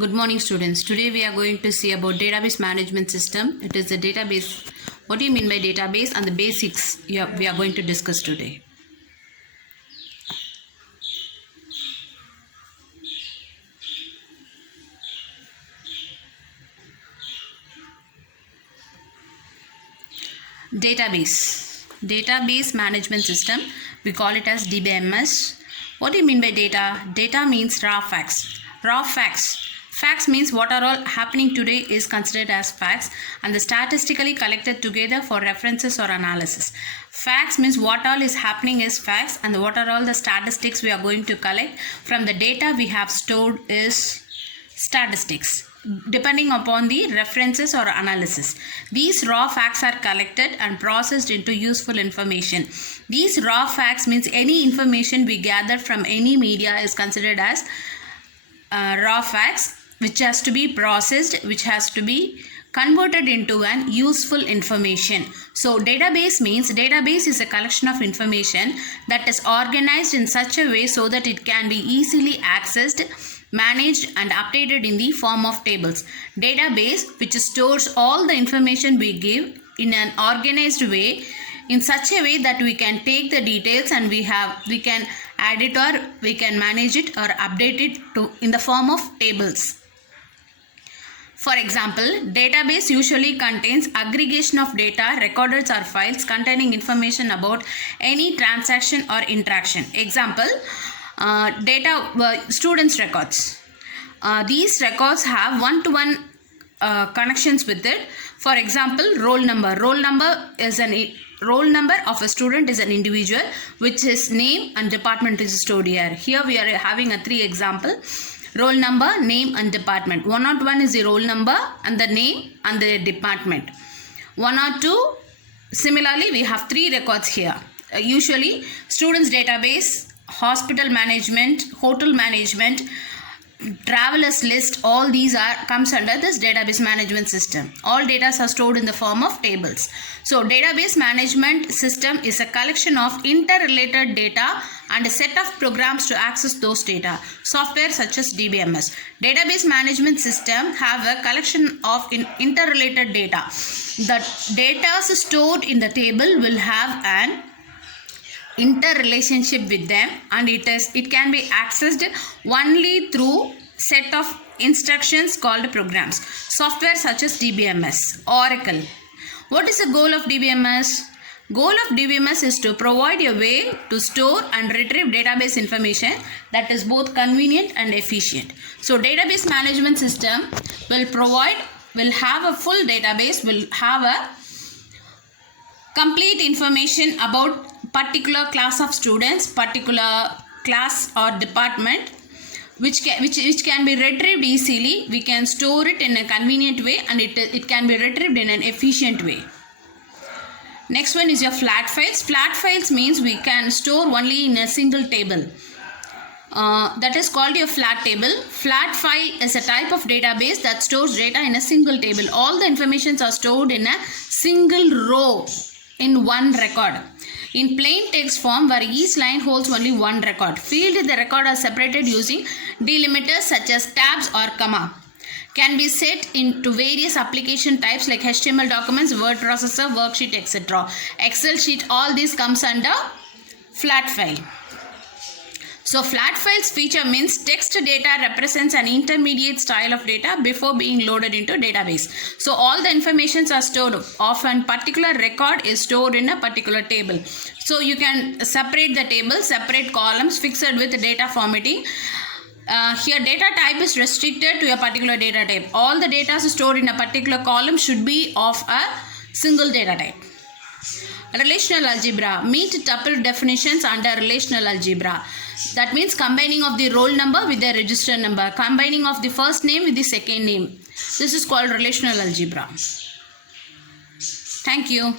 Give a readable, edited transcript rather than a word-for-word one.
Good morning, students. Today we are going to see about database management system. It is a database. What do you mean by database and the basics we are going to discuss today. Database management system. We call it as DBMS. What do you mean by data? Data means raw facts. Facts means what are all happening today is considered as facts and the statistically collected together for references or analysis. Facts means what all is happening is facts and what are all the statistics we are going to collect from the data we have stored is statistics depending upon the references or analysis. These raw facts are collected and processed into useful information. These raw facts means any information we gather from any media is considered as raw facts, which has to be processed, which has to be converted into an useful information. So database means database is a collection of information that is organized in such a way so that it can be easily accessed, managed and updated in the form of tables. Database which stores all the information we give in an organized way in such a way that we can take the details and we can add it or we can manage it or update it in the form of tables. For example, database usually contains aggregation of data, records or files containing information about any transaction or interaction. Example, students records. These records have one-to-one connections with it. For example, roll number. Roll number of a student is an individual which his name and department is stored here. Here we are having a 3 example. Roll number, name and department. 101 is the roll number and the name and the department. 102, similarly we have 3 records here. Usually students database, hospital management, hotel management, travelers list, all these comes under this database management system. All data are stored in the form of tables. So database management system is a collection of interrelated data and a set of programs to access those data. Software such as DBMS. Database management system have a collection of interrelated data. The data stored in the table will have an interrelationship with them and it can be accessed only through set of instructions called programs. Software such as DBMS, Oracle. What is the goal of DBMS? Goal of DBMS is to provide a way to store and retrieve database information that is both convenient and efficient. So database management system will have a full database, will have a complete information about particular class of students, particular class or department which can be retrieved easily. We can store it in a convenient way and it can be retrieved in an efficient way. Next one is your flat files. Flat files means we can store only in a single table. That is called your flat table. Flat file is a type of database that stores data in a single table. All the informations are stored in a single row in one record. In plain text form where each line holds only one record. Field in the record are separated using delimiters such as tabs or comma. Can be set into various application types like HTML documents, word processor, worksheet, etc. Excel sheet, all this comes under flat file. So flat files feature means text data represents an intermediate style of data before being loaded into database. So all the informations are stored of a particular record is stored in a particular table. So you can separate the table, separate columns fixed with data formatting. Here data type is restricted to a particular data type. All the data stored in a particular column should be of a single data type. Relational algebra. Meet tuple definitions under relational algebra. That means combining of the roll number with the register number. Combining of the first name with the second name. This is called relational algebra. Thank you.